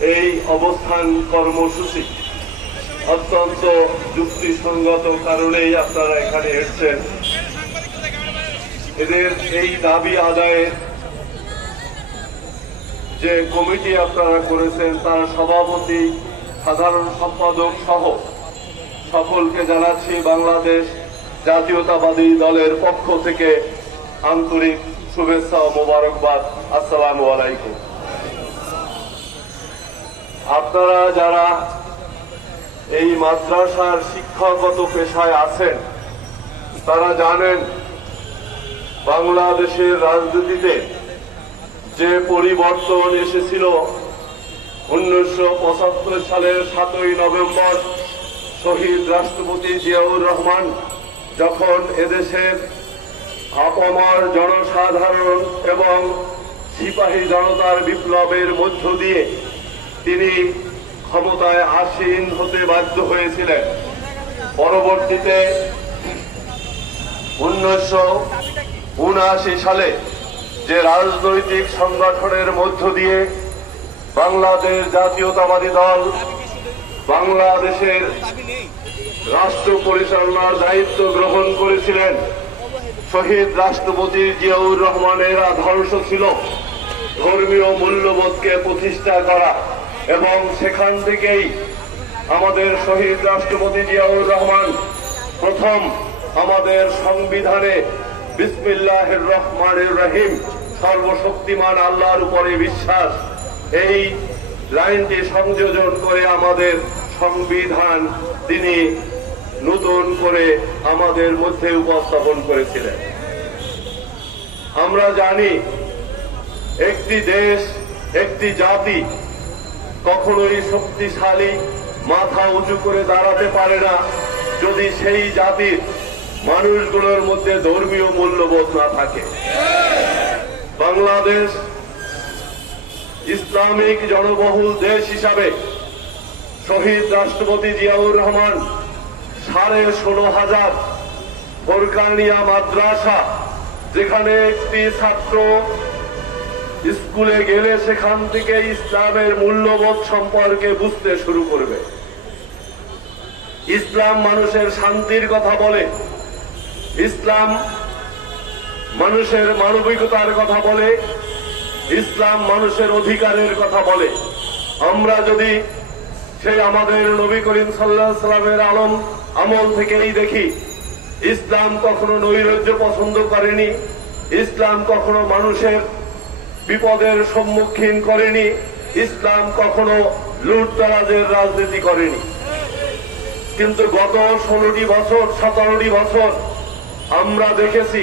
এই অবস্থান কর্মসূচি অত্যন্ত যুক্তিসঙ্গত কারণেই আপনারা এখানে এসছেন। এদের এই দাবি আদায়ের যে কমিটি আপনারা করেছেন, তার সভাপতি, সাধারণ সম্পাদক সহ সকলকে জানাচ্ছি, বাংলাদেশ জাতীয়তাবাদী দলের পক্ষ থেকে আন্তরিক শুভেচ্ছা ও মোবারকবাদ। আসসালামু আলাইকুম। আপনারা যারা এই মাদ্রাসার শিক্ষাগত পেশায় আছেন, তারা জানেন বাংলাদেশের রাজনীতিতে যে পরিবর্তন এসেছিল উনিশশো পঁচাত্তর সালের সাতই নভেম্বর, শহীদ রাষ্ট্রপতি জিয়াউর রহমান যখন এদেশের আপামর জনসাধারণ এবং সিপাহী জনতার বিপ্লবের মধ্য দিয়ে তিনি ক্ষমতায় আসীন হতে বাধ্য হয়েছিলেন। পরবর্তীতে উনিশশো উনআশি সালে যে রাজনৈতিক সংগঠনের মধ্য দিয়ে বাংলাদেশ জাতীয়তাবাদী দল বাংলাদেশের রাষ্ট্র পরিচালনার দায়িত্ব গ্রহণ করেছিলেন। শহীদ রাষ্ট্রপতি জিয়াউর রহমানের আদর্শ ছিল। ধর্মীয় মূল্যবোধকে প্রতিষ্ঠা করা এবং সেখান থেকেই আমাদের শহীদ রাষ্ট্রপতি জিয়াউর রহমান প্রথম আমাদের সংবিধানে বিসমিল্লাহ রহমানের রহিম সর্বশক্তিমান আল্লাহর উপরে বিশ্বাস। এই লাইনটি সংযোজন করে আমাদের সংবিধান তিনি নতুন করে আমাদের মধ্যে উপস্থাপন করেছিলেন। আমরা জানি একটি দেশ, একটি জাতি কখনোই শক্তিশালী, মাথা উঁচু করে দাঁড়াতে পারে না। যদি সেই জাতির মানুষগুলোর মধ্যে ধর্মীয় মূল্যবোধ না থাকে। বাংলাদেশ ইসলামিক জনবহুল দেশ হিসাবে শহীদ রাষ্ট্রপতি জিয়াউর রহমান সাড়ে ষোলো হাজার ফোরকানিয়া মাদ্রাসা, যেখানে একটি ছাত্র স্কুলে গেলে সেখান থেকে ইসলামের মূল্যবোধ সম্পর্কে বুঝতে শুরু করবে। ইসলাম মানুষের শান্তির কথা বলে। ইসলাম মানুষের মানবিকতার কথা বলে। ইসলাম মানুষের অধিকারের কথা বলে। আমরা যদি সেই আমাদের নবী করিম সাল্লাহ সাল্লামের আলম আমল থেকেই দেখি, ইসলাম কখনো নৈরাজ্য পছন্দ করেনি। ইসলাম কখনো মানুষের বিপদের সম্মুখীন করেনি, ইসলাম কখনো লুটতরাজের রাজনীতি করেনি। কিন্তু গত ষোলোটি বছর, সতেরোটি বছর আমরা দেখেছি,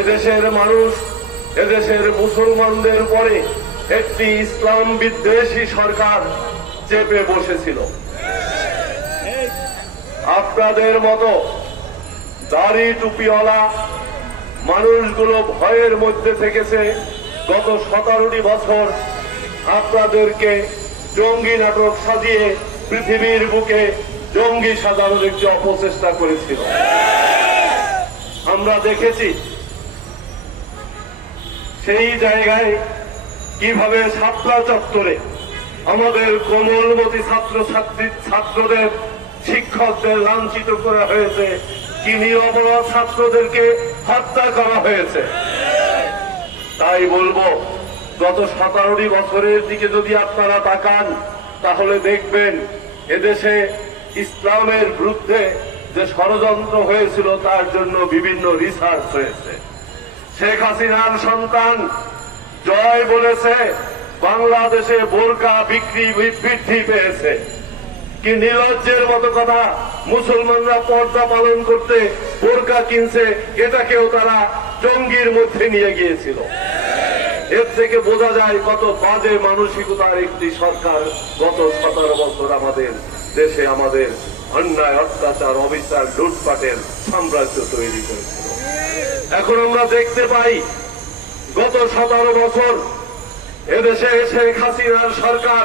এদেশের মানুষ, এদেশের মুসলমানদের পরে একটি ইসলাম বিদ্বেষী সরকার চেপে বসেছিল। আপনাদের মতো দাড়ি টুপিওয়ালা মানুষগুলো ভয়ের মধ্যে থেকেছে। গত সতেরোটি বছর আপনাদেরকে জঙ্গি নাটক সাজিয়ে পৃথিবীর বুকে জঙ্গি সাজানোর একটি অপচেষ্টা করেছিল আমরা দেখেছি সেই জায়গায় কীভাবে ছাত্রা চত্বরে আমাদের কোমলমতি ছাত্র ছাত্রী ছাত্রদের, শিক্ষকদের লাঞ্ছিত করা হয়েছে। কি নিরপরাধ ছাত্রদেরকে হত্যা করা হয়েছে। তাই বলব, গত সতেরোটি বছরের দিকে যদি আপনারা তাকান, তাহলে দেখবেন এদেশে ইসলামের বিরুদ্ধে যে ষড়যন্ত্র হয়েছিল, তার জন্য বিভিন্ন রিসার্চ হয়েছে। শেখ হাসিনার সন্তান জয় বলেছে, বাংলাদেশে বোরকা বিক্রি বৃদ্ধি পেয়েছে। কি নির্লজ্জের মতো কথা? মুসলমানরা পর্দা পালন করতে বোরকা কিনছে, এটাকেও তারা জঙ্গির মধ্যে নিয়ে গিয়েছিল। এর থেকে বোঝা যায় কত বাজে মানসিকতার একটি সরকার গত সতেরো বছর আমাদের দেশে আমাদের অন্যায়, অত্যাচার, অবিচার, লুটপাটের সাম্রাজ্য তৈরি করেছিল। এখন আমরা দেখতে পাই, গত সতেরো বছর এদেশে শেখ হাসিনার সরকার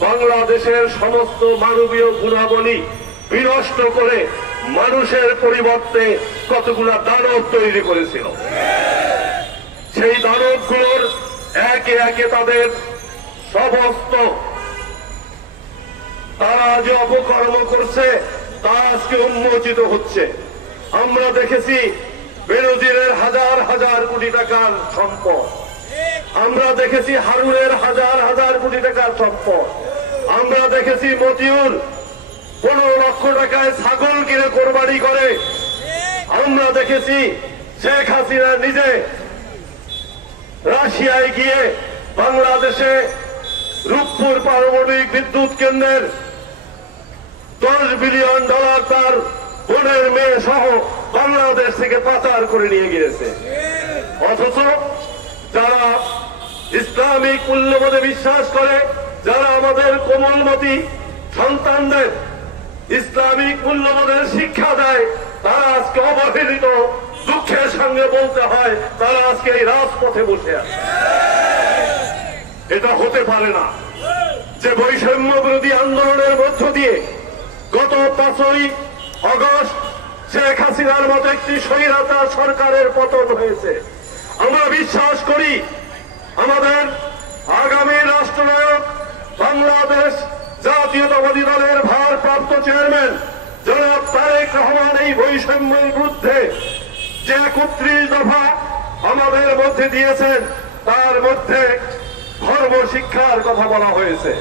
বাংলাদেশের সমস্ত মানবীয় গুণাবলী বিনষ্ট করে মানুষের পরিবর্তে কতগুলা দানব তৈরি করেছিল। সেই দানবগুলোর একে একে তাদের সমস্ত তারা যে অপকর্ম করছে, তা আজকে উন্মোচিত হচ্ছে। আমরা দেখেছি বেনজিরের হাজার হাজার কোটি টাকার সম্পদ। আমরা দেখেছি হারুনের হাজার হাজার কোটি টাকার সম্পদ। আমরা দেখেছি মতিউর পনেরো লক্ষ টাকায় ছাগল কিনে কোরবানি করে। আমরা দেখেছি শেখ হাসিনা নিজে রাশিয়ায় গিয়ে বাংলাদেশে রূপপুর পারমাণবিক বিদ্যুৎ কেন্দ্রের দশ বিলিয়ন ডলার তার বোনের মেয়ে সহ বাংলাদেশ থেকে পাচার করে নিয়ে গিয়েছে। অথচ যারা ইসলামিক মূল্যবোধে বিশ্বাস করে যারা আমাদের কোমলমতি সন্তানদের ইসলামিক মূল্যবোধের শিক্ষা দেয়, তারা আজকে অবহেলিত, দুঃখের সঙ্গে বলতে হয়, তারা আজকে এই রাজপথে বসে আছে। এটা হতে পারে না। যে বৈষম্য বিরোধী আন্দোলনের মধ্য দিয়ে গত পাঁচই অগস্ট শেখ হাসিনার মতো একটি স্বৈরাচার সরকারের পতন হয়েছে। আমরা বিশ্বাস করি, আমাদের আগামী রাষ্ট্রনায়ক বাংলাদেশ জাতীয়তাবাদী দলের ভারপ্রাপ্ত চেয়ারম্যান জনাব তারেক রহমান এই বৈষম্যের বিরুদ্ধে যে একত্রিশ দফা আমাদের মধ্যে দিয়েছেন, তার মধ্যে ধর্ম শিক্ষার কথা বলা হয়েছে।